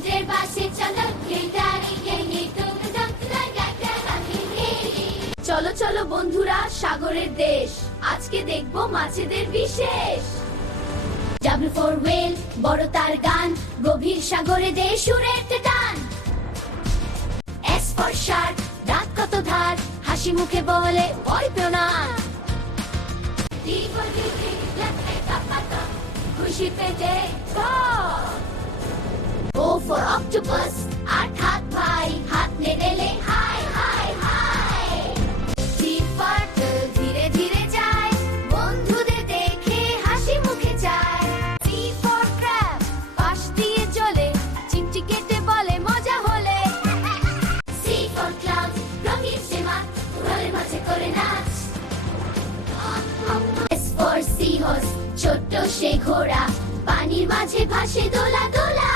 সমুদ্রের পাশে চলো চলো চলো বন্ধুরা, সাগরের দেশ, আজকে দেখবো মাছেদের বিশেষ। W for whale, বড় তার গান, গভীর সাগরে দেশ সুরের টান। S for shark, দাঁত কত ধার, হাসি মুখে বলে ভয় পেও না। T for titri, খুশি পেটে O for octopus, আট হাত ভাই, হাত নেড়েলে hi hi hi. T for turtle, ধীরে ধীরে যায়, বন্ধুদের দেখে হাসি মুখে যায়। T for crab, পাশ দিয়ে চলে, চিমটি কেটে বলে মজা হলে। C for cloud, রঙিন সে মাঠ, জলের মাঝে করে নাচ। S for seahorse, ছোট্ট সে ঘোড়া, পানির মাঝে ভাসে দোলা দোলা।